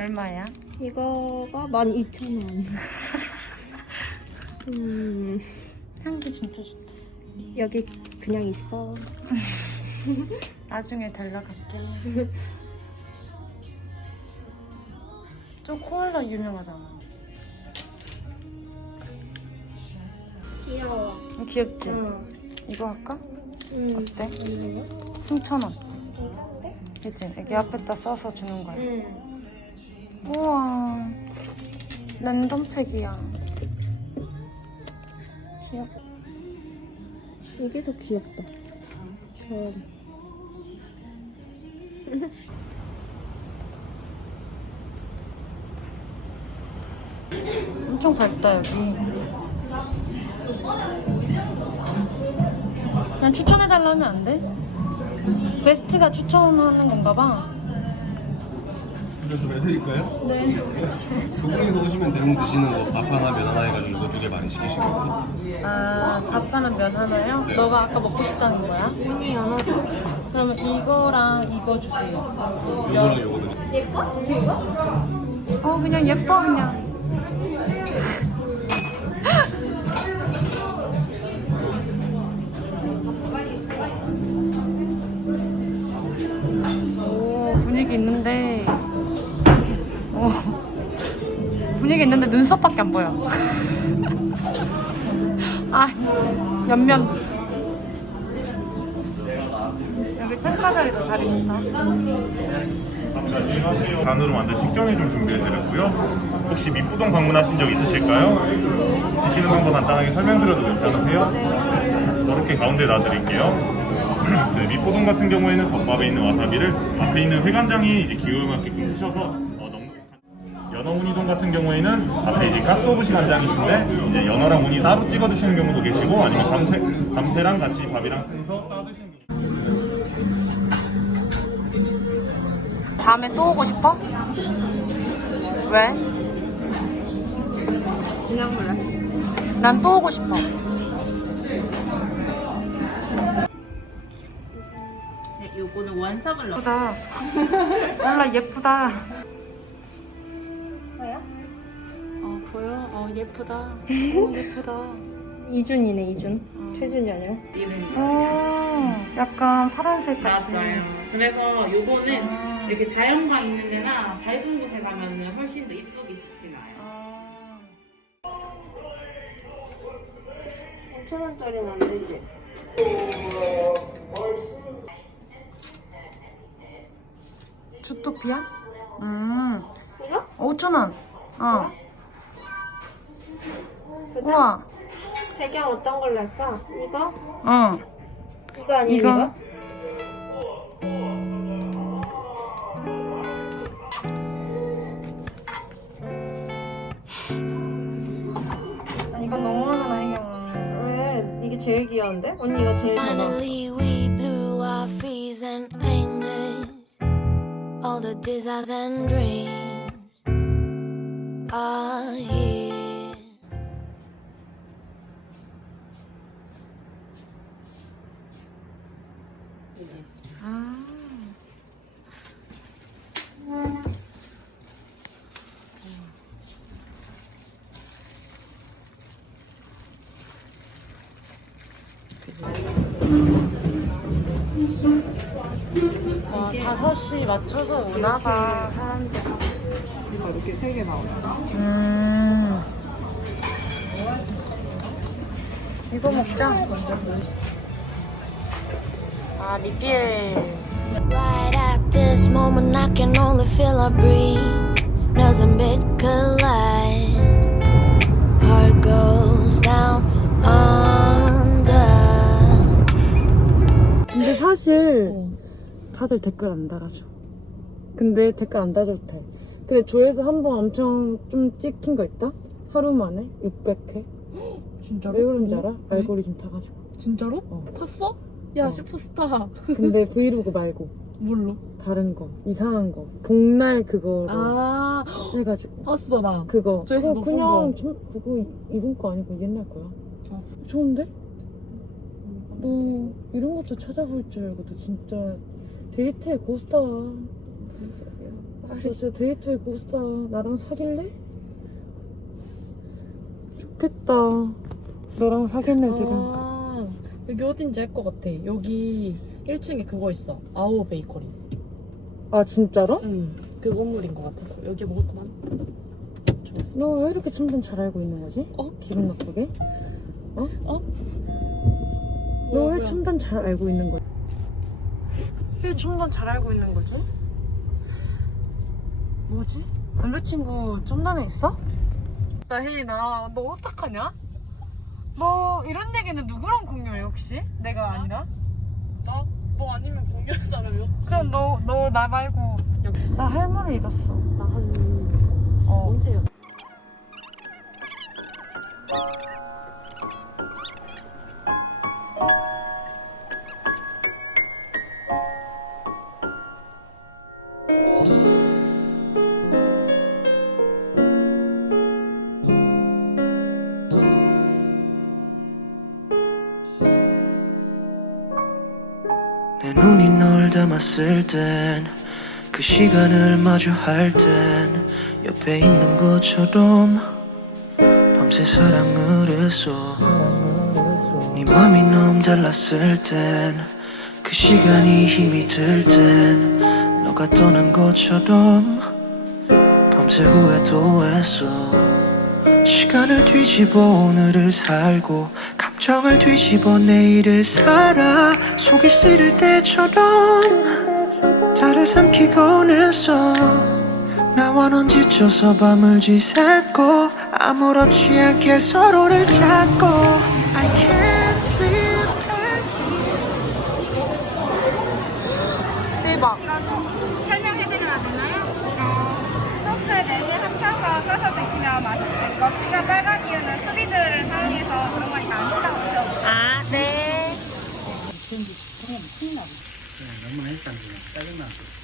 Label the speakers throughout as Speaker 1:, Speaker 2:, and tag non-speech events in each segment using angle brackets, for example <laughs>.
Speaker 1: 얼마야?
Speaker 2: 이거가 12,000원.
Speaker 1: <laughs> 음, 향기 진짜 좋다.
Speaker 2: 여기 그냥 있어.
Speaker 1: <laughs> 나중에 데려갈게. 저 <laughs> 코알라 유명하잖아.
Speaker 3: 귀여워. 음,
Speaker 1: 귀엽지? 응. 이거 할까? 응. 어때? 3,000원. 괜찮은데? 그치? 애기 앞에다 써서 주는 거야. 응. 우와 랜덤팩이야 귀엽 이게 더 귀엽다 별 <laughs> 엄청 밝다 여기 그냥 추천해달라 면안 돼? 베스트가 추천하는 건가 봐
Speaker 4: 좀 해드릴까요? 네. 동물에서 오시면 대웅 드시는 거밥 하나 면 하나 해가지고 이거 되게 많이 시키시거예요
Speaker 1: 아, 밥 하나 면 하나요? 네. 너가 아까 먹고 싶다는 거야? 미니 연어. 그러면 이거랑 이거 주세요.
Speaker 4: 이거랑 이거는.
Speaker 3: 예뻐? 이거?
Speaker 1: 어, 그냥 예뻐, 그냥. 컵밖에 안 보여. <laughs> 아, 옆면. 여기 창가자리도 잘 있다.
Speaker 4: 간으로 만든 식전을 좀 준비해드렸고요. 혹시 밑부동 방문하신 적 있으실까요? 드시는 방법 간단하게 설명드려도 괜찮으세요? 이렇게 가운데 놔드릴게요. <clears throat> 네, 밑보동 같은 경우에는 덮밥에 있는 와사비를 앞에 있는 회관장이 이제 기울 맞게끔 드셔서 연어 우니동 같은 경우에는 앞에 이제 가스 오브시 간장이신데 이제 연어랑 우이 따로 찍어 드시는 경우도 계시고 아니면 감태, 감태랑 같이 밥이랑 해서 싸 드시는
Speaker 1: 경우 다음에 또 오고 싶어? 왜? 그냥 그래. 난또 오고 싶어.
Speaker 5: 네, 요거는 원석을 넣어.
Speaker 1: 예쁘다. <laughs> 몰라 예쁘다. 보여? 어 예쁘다. 오 <laughs> 예쁘다. 이준이네 이준. 어. 최준이 아니라. 이는 아 약간 파란색 같이. 맞아요.
Speaker 5: 그래서 요거는 아. 이렇게 자연광 있는 데나 밝은 곳에 가면은 훨씬 더 이쁘게 빛이 나요. 아.
Speaker 1: 5천 원짜리는 안 되지. 주토피아? 음. 이거? 5천 원. 어. 그죠? 우와. 배경 어떤 걸로 할까? 이거? 어. 이거 아니면 이거? 이거? 아니 이건 너무하잖아 해경. 왜? 이게 제일 귀여운데? 언니 이거 제일 귀여워. Finally, we blew our fears and angers, all the desires and dreams are here. 찌개. 아. 5시 맞춰서 오나봐, 사람들.
Speaker 6: 이거 이렇게 세 개나오니 음.
Speaker 1: 이거 먹자. 아 리필 Right at this moment I can only feel I breathe Doesn't bit collide Heart goes down on the 근데 사실 다들 댓글 안 달아줘 근데 댓글 안 달아도 돼 근데 조회수 한 번 엄청 좀 찍힌 거 있다? 하루 만에 600회 진짜로? 왜 그런지 알아? 알고리즘 타가지고 진짜로? 어. 탔어? 야 어. 슈퍼스타 근데 브이로그 말고 뭘로? 다른 거 이상한 거 복날 그거 로아 해가지고 봤어 나 그거 그거 높 어, 그냥 거. 저, 그거 이번 거 아니고 옛날 거야 아. 좋은데? 뭐 이런 것도 찾아볼 줄 알고 너 진짜 데이트의 고스타 무슨 소리야 진짜 데이트의 고스타 나랑 사귈래? 좋겠다 너랑 사귈래 쟤랑 아. 여기 어딘지 알 것 같아. 여기 1층에 그거 있어. 아오 베이커리. 아 진짜로? 응. 그 건물인 것 같아. 여기 먹을 거만. 너 왜 이렇게 참좀 잘 알고 있는 거지? 어? 기름 나쁘게? 어? 어? 너왜 뭐야. 단잘 알고 있는 거지? 왜 첨단 잘 알고 있는 거지? 뭐지? 남자친구 첨단에 있어? 나 혜인아 너 어떡하냐? 너 뭐, 이런 얘기는 누구랑 공유해 혹시? 내가 아니라? 나뭐 아니면 공유할 사람이었지. 그럼 너 너 나 말고 나 할머니 잃었어. 나한 어. 언제였어? 담았을 땐 그 시간을 마주할 땐 옆에 있는 것처럼 밤새 사랑을 했어 네 맘이 너무 달랐을땐 그 시간이 힘이 들 땐 너가 떠난 것처럼 밤새 후회도 했어 시간을 뒤집어 오늘을 살고 감정을 뒤집어 내일을 살아 속이 쓰릴 때처럼 자를 삼키고 했어 나와 넌 지쳐서 밤을 지새고 아무렇지 않게 서로를 찾고 I can't sleep 대박
Speaker 7: 설명해드려야 되나스 랩을 을것 피가 빨간 이유는 수비들을 사용해서 그런 건다
Speaker 1: 어쩐지 그냥 큰일 나고. 네, 너무 많이 삶으면 짜증나고.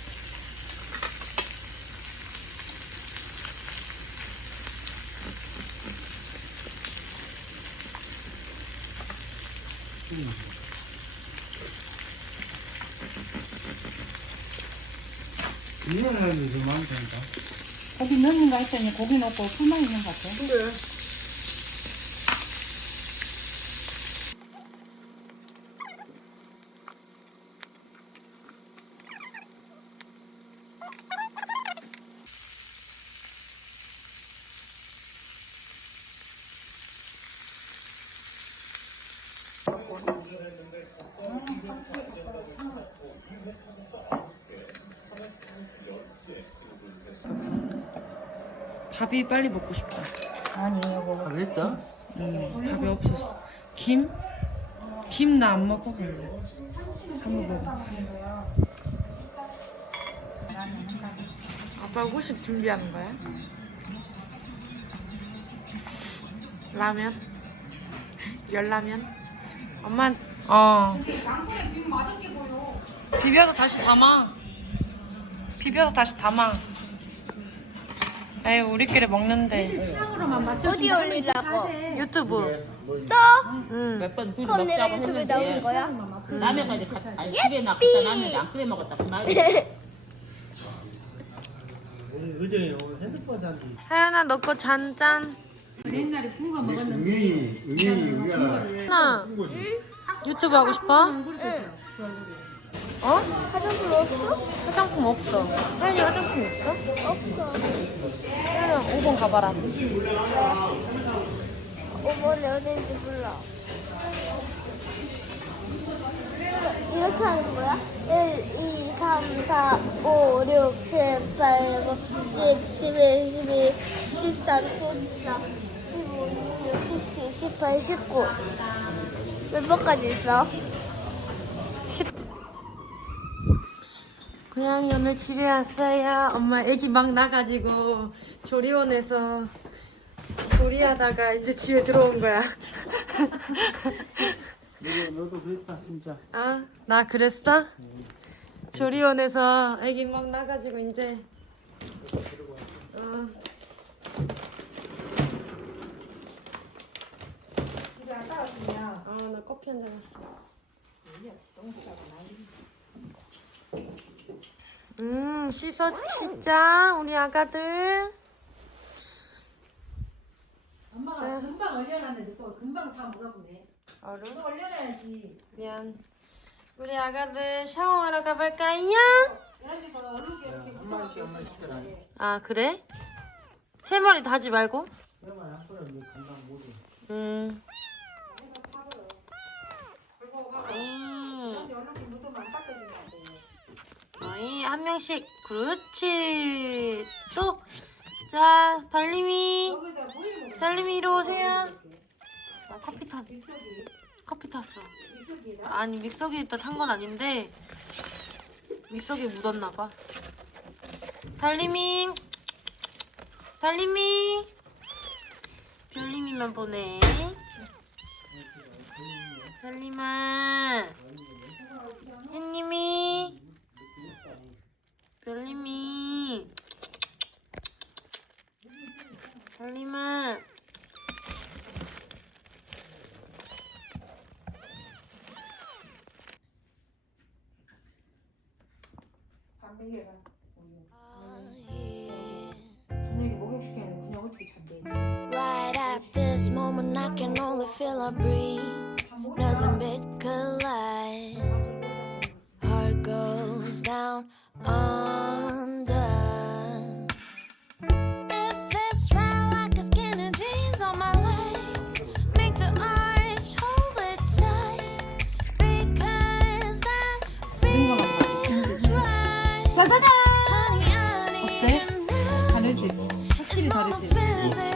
Speaker 8: 음. 이거는 해도 좀 많이 된다.
Speaker 1: 거기 넣는가 했더니 고기 넣고 풀만 있는 것 같아. 그래. 네. 밥이 빨리 먹고 싶다. 아니 이거 아,
Speaker 8: 그랬죠? 응.
Speaker 1: 음, 음, 밥이 없었어. 김? 김 나 안 먹어. 한번 먹어. 아빠 후식 준비하는 거야? 라면? 열라면? 엄마 어. 비벼서 다시 담아. 비벼서 다시 담아. 에이 우리끼리 먹는데 어디 올리려고? 유튜브 뭐 또? 음. 몇번 둘이 먹자고 유튜브 나오는 거야?
Speaker 9: 라면가 이 그 아니 집에 놨다 라면 안 끓여 먹었다 그말이
Speaker 1: 하연아 넣고 잔짠
Speaker 9: 옛날에 군거 네, 먹었는데
Speaker 10: 응이응이우리
Speaker 1: 하나 거 유튜브 하고 싶어? 응. 어?
Speaker 11: 화장품 없어?
Speaker 1: 화장품 없어. 혜연이 화장품 있어?
Speaker 11: 없어.
Speaker 1: 혜연아 5번 가봐라. 왜?
Speaker 11: 5번이 어딘지 몰라. 이렇게 하는 거야? 1, 2, 3, 4, 5, 6, 7, 8, 9, 10, 11, 12, 13, 14, 15, 16, 17, 18, 19. 몇 번까지 있어?
Speaker 1: 고양이 오늘 집에 왔어요. 엄마 애기 막 나가지고 조리원에서 조리하다가 이제 집에 들어온 거야. 너도 그랬다 진짜. 아, 나 그랬어? 조리원에서 애기 막 나가지고 이제 어.
Speaker 9: 집에 안 따라주냐?
Speaker 1: 아, 나 커피 한 잔 했어. 이게 똥치하고 음, 씻어 씻자 우리 아가들.
Speaker 9: 엄마 자. 금방 얼려놨는데 또 금방 다 먹었네. 얼음. 또 얼려놔야지.
Speaker 1: 미안. 우리 아가들 샤워하러 가볼까요? 뭐 이 엄마 씨, 엄마 묻어아 그래? 세 마리 다지 말고. 그 음. 음. 저희 한 명씩 그렇지 또자 달님이달님이 이리 오세요 나 아, 커피 탔 커피 탔어 아니 믹서기에 있다 탄건 아닌데 믹서기에 묻었나봐 달님이달님이달님이만 보네 달님아 햇님이 별님이 Right at this moment I can only feel a breeze Nothing bit collide Heart goes down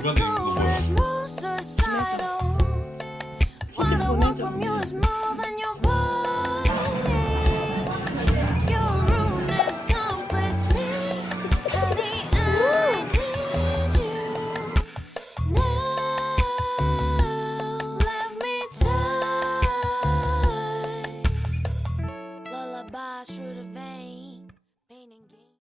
Speaker 1: building the world.